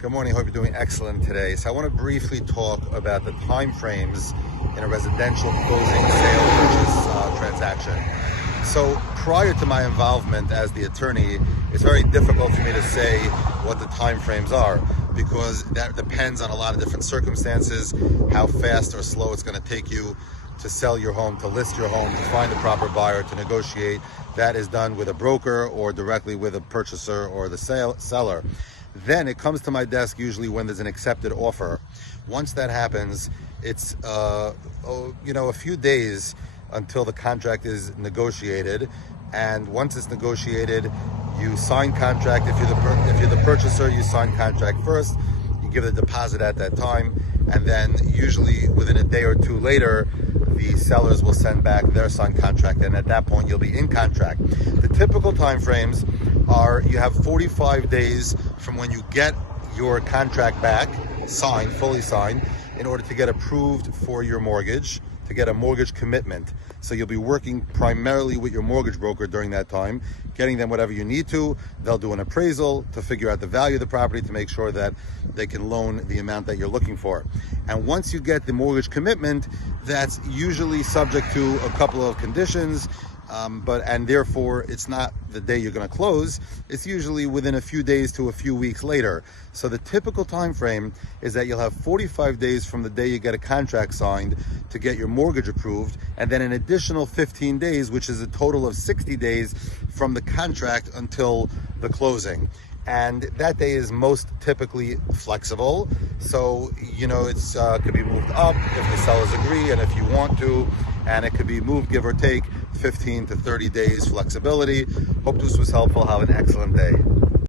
Good morning. Hope you're doing excellent today. So I want to briefly talk about the time frames in a residential closing sale purchase transaction. So prior to my involvement as the attorney, it's very difficult for me to say what the time frames are because that depends on a lot of different circumstances, how fast or slow it's going to take you to sell your home, to list your home, to find the proper buyer, to negotiate. That is done with a broker or directly with a purchaser or the seller. Then it comes to my desk usually when there's an accepted offer. Once that happens, it's a few days until the contract is negotiated. And once it's negotiated, you sign contract. If you're the purchaser, you sign contract first. You give the deposit at that time, and then usually within a day or two later, the sellers will send back their signed contract, and at that point you'll be in contract. The typical time frames are you have 45 days from when you get your contract back, signed, fully signed, in order to get approved for your mortgage, to get a mortgage commitment. So you'll be working primarily with your mortgage broker during that time, getting them whatever you need to. They'll do an appraisal to figure out the value of the property to make sure that they can loan the amount that you're looking for. And once you get the mortgage commitment, that's usually subject to a couple of conditions, and therefore it's not the day you're going to close. It's usually within a few days to a few weeks later. So the typical time frame is that you'll have 45 days from the day you get a contract signed to get your mortgage approved, and then an additional 15 days, which is a total of 60 days from the contract until the closing. And that day is most typically flexible. So, it's could be moved up if the sellers agree and if you want to, and it could be moved, give or take, 15 to 30 days flexibility. Hope this was helpful. Have an excellent day.